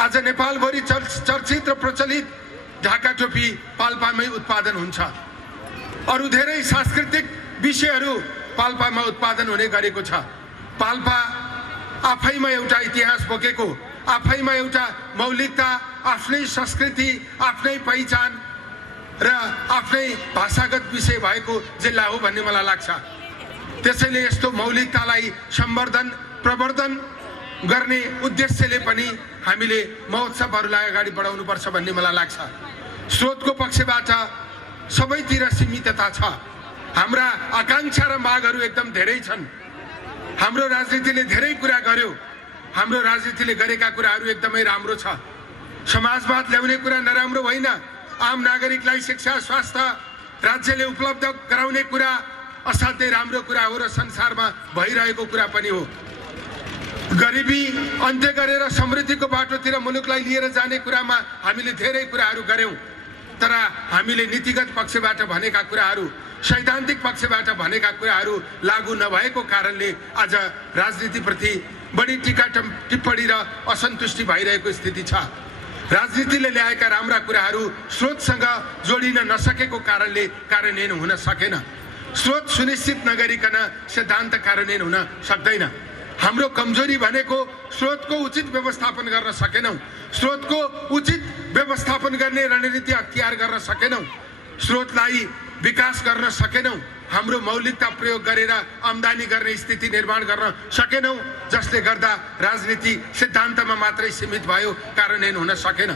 आज नेपालभरि चर्चित र प्रचलित ढाका टोपी पाल्पामै उत्पादन हुन्छ। अरू धेरै सांस्कृतिक विषयहरू पाल्पामा उत्पादन हुने गरेको छ। पाल्पा आफैमा एउटा इतिहास बोकेको, आफैमा एउटा मौलिकता, आफ्नै संस्कृति, आफ्नै पहिचान र आफ्नै भाषागत विषय भएको जिल्ला हो भन्ने मलाई लाग्छ। त्यसैले यस्तो मौलिकतालाई सम्वर्धन प्रवर्धन गर्ने उद्देश्यले पनि हामीले महोत्सवहरूलाई अगाडि बढाउनुपर्छ भन्ने मलाई लाग्छ। स्रोतको पक्षबाट सबैतिर सीमितता छ। हाम्रा आकांक्षा र मागहरू एकदम धेरै छन्। हाम्रो राजनीतिले धेरै कुरा गर्यो, हाम्रो राजनीतिले गरेका कुराहरू एकदमै राम्रो छ। समाजवाद ल्याउने कुरा नराम्रो होइन। आम नागरिकलाई शिक्षा, स्वास्थ्य राज्यले उपलब्ध गराउने कुरा असाध्यै राम्रो कुरा हो र संसारमा भइरहेको कुरा पनि हो। गरिबी अन्त्य गरेर समृद्धिको बाटोतिर मुलुकलाई लिएर जाने कुरामा हामीले धेरै कुराहरू गर्यौं, तर हामीले नीतिगत पक्षबाट भनेका कुराहरू, सैद्धान्तिक पक्षबाट भनेका कुराहरू लागू नभएको कारणले आज राजनीतिप्रति बढी टीका टिप्पणी र असन्तुष्टि भइरहेको स्थिति छ। राजनीतिले ल्याएका राम्रा कुराहरू स्रोतसँग जोडिन नसकेको कारणले कार्यान्वयन हुन सकेन। स्रोत सुनिश्चित नगरिकन सिद्धान्त कार्यान्वयन हुन सक्दैन। हाम्रो कमजोरी भनेको स्रोतको उचित व्यवस्थापन गर्न सकेनौं, स्रोतको उचित व्यवस्थापन गर्ने रणनीति अख्तियार गर्न सकेनौं, स्रोतलाई विकास गर्न सकेनौं, हाम्रो मौलिकता प्रयोग गरेर आम्दानी गर्ने स्थिति निर्माण गर्न सकेनौं, जसले गर्दा राजनीति सिद्धान्तमा मात्रै सीमित भयो, कार्यान्वयन हुन सकेन।